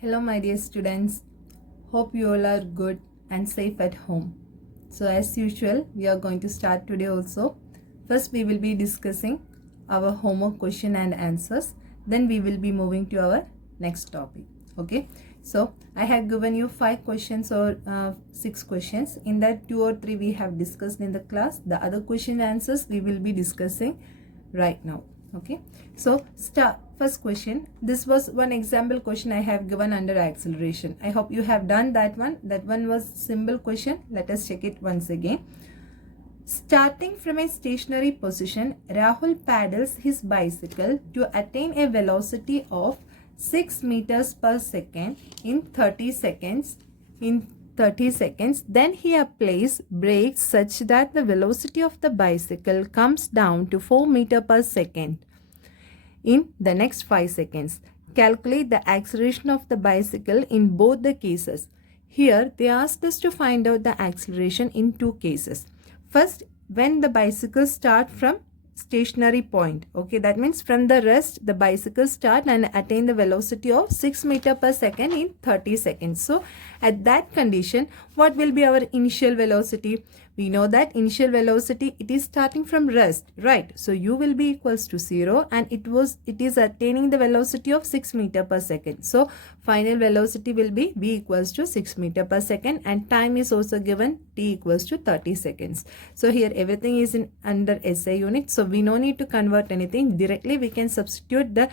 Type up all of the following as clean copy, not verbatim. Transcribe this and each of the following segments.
Hello, my dear students. Hope you all are good and safe at home. So, as usual, we are going to start today also. First, we will be discussing our homework question and answers. Then, we will be moving to our next topic. Okay. So, I have given you 5 questions or 6 questions. In that, 2 or 3 we have discussed in the class. The other question answers we will be discussing right now. Okay, so start. First question, this was one example question I have given under acceleration. I hope you have done that one. That one was simple question. Let us check it once again. Starting from a stationary position, Rahul paddles his bicycle to attain a velocity of 6 meters per second in 30 seconds. Then he applies brakes such that the velocity of the bicycle comes down to 4 meters per second in the next 5 seconds. Calculate the acceleration of the bicycle in both the cases. Here they asked us to find out the acceleration in 2 cases. First, when the bicycle start from stationary point. Okay, that means from the rest the bicycle start and attain the velocity of 6 meter per second in 30 seconds. So at that condition, what will be our initial velocity? We know that initial velocity, it is starting from rest, right? So u will be equals to 0 and it is attaining the velocity of 6 meter per second. So final velocity will be v equals to 6 meter per second and time is also given t equals to 30 seconds. So here everything is in under SI unit. So we no need to convert anything. Directly we can substitute the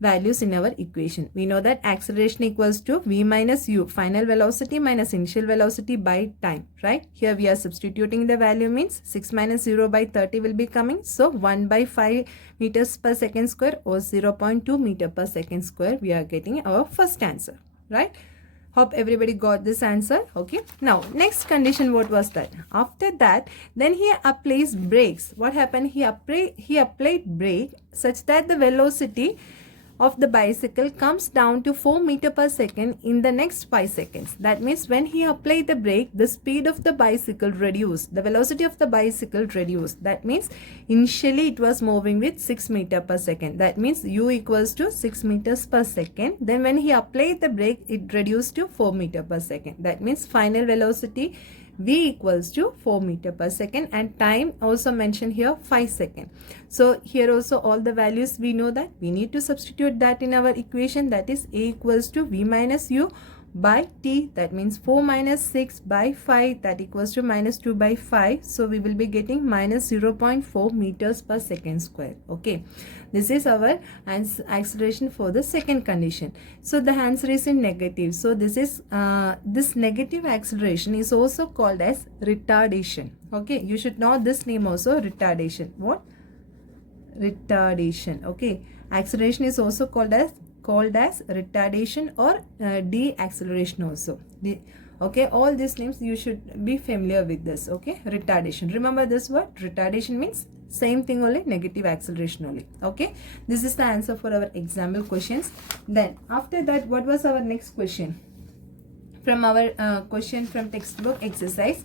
values in our equation. We know that acceleration equals to v minus u, final velocity minus initial velocity by time, right? Here we are substituting the value, means 6 minus 0 by 30 will be coming. So 1 by 5 meters per second square or 0.2 meter per second square. We are getting our first answer, right? Hope everybody got this answer. Okay. Now, next condition, what was that? After that, then he applies brakes. What happened? He applied brake such that the velocity of the bicycle comes down to 4 meter per second in the next 5 seconds. That means when he applied the brake, the speed of the bicycle reduced. The velocity of the bicycle reduced. That means initially it was moving with 6 meter per second. That means u equals to 6 meters per second. Then when he applied the brake, it reduced to 4 meter per second. That means final velocity v equals to 4 meter per second and time also mentioned here 5 seconds. So here also all the values we know that we need to substitute that in our equation, that is a equals to v minus u by t, that means 4 minus 6 by 5, that equals to minus 2 by 5. So we will be getting minus 0.4 meters per second square. Okay, this is our acceleration for the second condition. So the answer is in negative. So this is this negative acceleration is also called as retardation. Okay, you should know this name also, retardation. What? Retardation. Okay, acceleration is also called as retardation or deceleration also. Okay, all these names you should be familiar with this. Okay, retardation. Remember this word, retardation means same thing only, negative acceleration only. Okay, this is the answer for our example questions. Then after that, what was our next question? From our question from textbook exercise.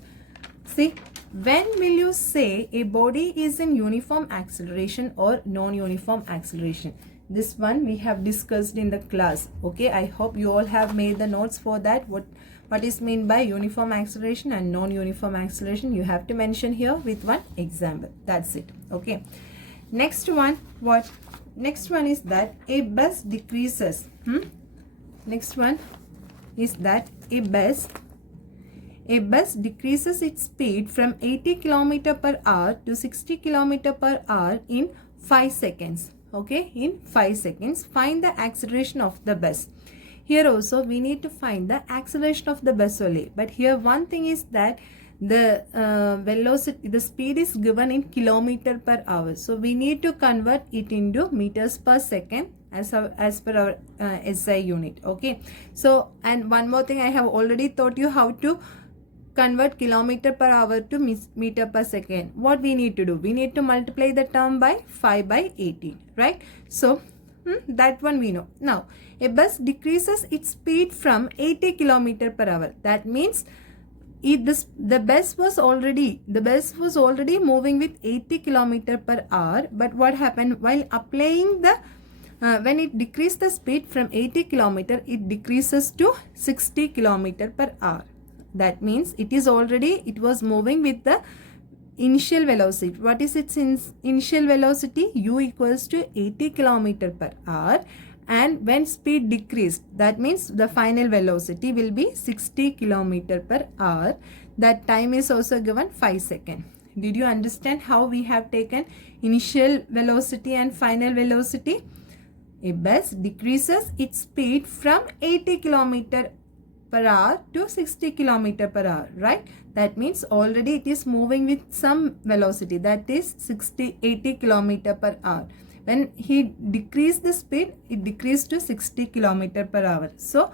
See, when will you say a body is in uniform acceleration or non-uniform acceleration? This one we have discussed in the class. Okay, I hope you all have made the notes for that. What is meant by uniform acceleration and non-uniform acceleration? You have to mention here with one example. That's it. Okay. Next one, what? Next one is that a bus decreases. Next one is that a bus decreases its speed from 80 km per hour to 60 km per hour in 5 seconds. Okay, in 5 seconds. Find the acceleration of the bus. Here also we need to find the acceleration of the bus only. But here one thing is that the velocity, the speed is given in kilometer per hour. So we need to convert it into meters per second as per our SI unit. Okay. So, and one more thing, I have already taught you how to convert kilometer per hour to meter per second. What we need to do? We need to multiply the term by 5 by 18, right? So that one we know. Now, a bus decreases its speed from 80 km per hour. That means the bus was already moving with 80 km per hour. But what happened while applying the when it decreases the speed from 80 kilometer, it decreases to 60 kilometer per hour. That means it was moving with the initial velocity. What is its initial velocity? U equals to 80 kilometer per hour. And when speed decreased, that means the final velocity will be 60 kilometer per hour. That time is also given 5 seconds. Did you understand how we have taken initial velocity and final velocity? A bus decreases its speed from 80 kilometer per hour to 60 kilometer per hour, right? That means already it is moving with some velocity, that is 80 kilometer per hour. When he decreased the speed, it decreased to 60 kilometer per hour. So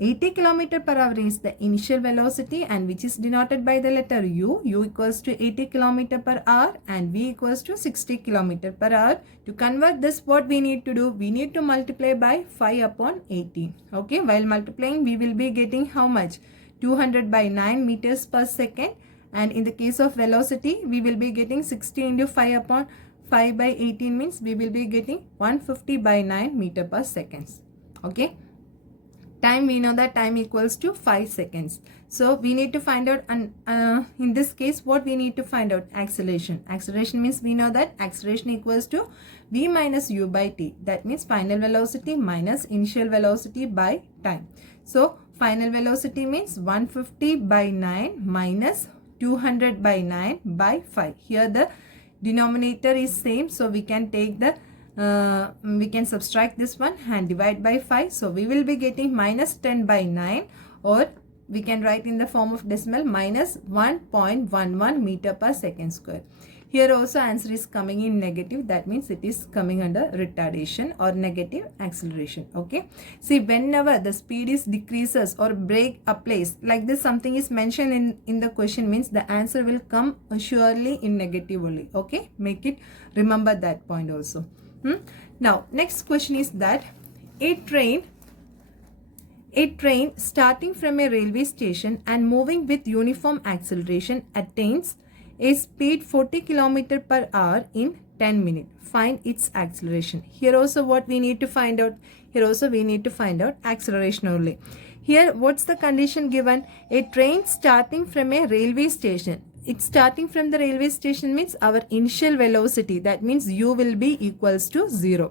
80 kilometer per hour is the initial velocity, and which is denoted by the letter U. U equals to 80 kilometer per hour and V equals to 60 kilometer per hour. To convert this, what we need to do? We need to multiply by 5 upon 80. Okay, while multiplying, we will be getting how much? 200 by 9 meters per second. And in the case of velocity, we will be getting 60 into 5 upon 5 by 18 means we will be getting 150 by 9 meter per seconds. Okay. Time, we know that time equals to 5 seconds. So we need to find out, in this case, what we need to find out? Acceleration. Acceleration means we know that acceleration equals to V minus U by T. That means final velocity minus initial velocity by time. So final velocity means 150 by 9 minus 200 by 9 by 5. Here the denominator is same, so we can take the we can subtract this one and divide by 5. So we will be getting minus 10 by 9, or we can write in the form of decimal minus 1.11 meter per second square. Here also answer is coming in negative. That means it is coming under retardation or negative acceleration. Okay. See, whenever the speed is decreases or brake applies, like this something is mentioned in the question, means the answer will come surely in negative only. Okay. Make it remember that point also. Now, next question is that a train starting from a railway station and moving with uniform acceleration attains a speed 40 km per hour in 10 minutes. Find its acceleration. Here also what we need to find out? Here also we need to find out acceleration only. Here what's the condition given? A train starting from a railway station. It's starting from the railway station means our initial velocity, that means U will be equals to 0.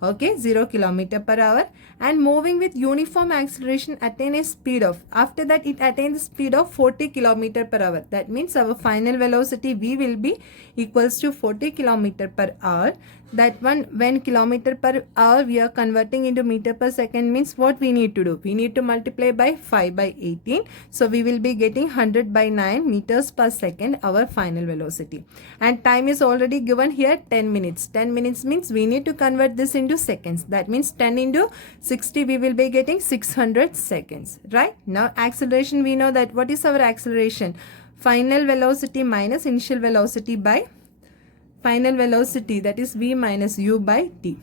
Okay, 0 km per hour, and moving with uniform acceleration attain a speed of, after that it attains the speed of 40 km per hour. That means our final velocity V will be equals to 40 km per hour. That one, when kilometer per hour we are converting into meter per second, means what we need to do? We need to multiply by 5 by 18. So we will be getting 100 by 9 meters per second, our final velocity. And time is already given here 10 minutes. 10 minutes means we need to convert this into seconds. That means 10 into 60 we will be getting 600 seconds. Right? Now acceleration, we know that what is our acceleration? Final velocity minus initial velocity by final velocity, that is V minus U by T.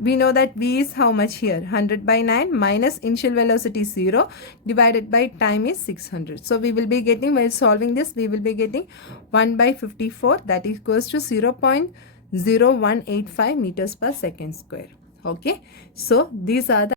We know that V is how much here? 100 by 9 minus initial velocity 0 divided by time is 600. So we will be getting, while solving this, we will be getting 1 by 54, that equals to 0.0185 meters per second square. Okay. So these are the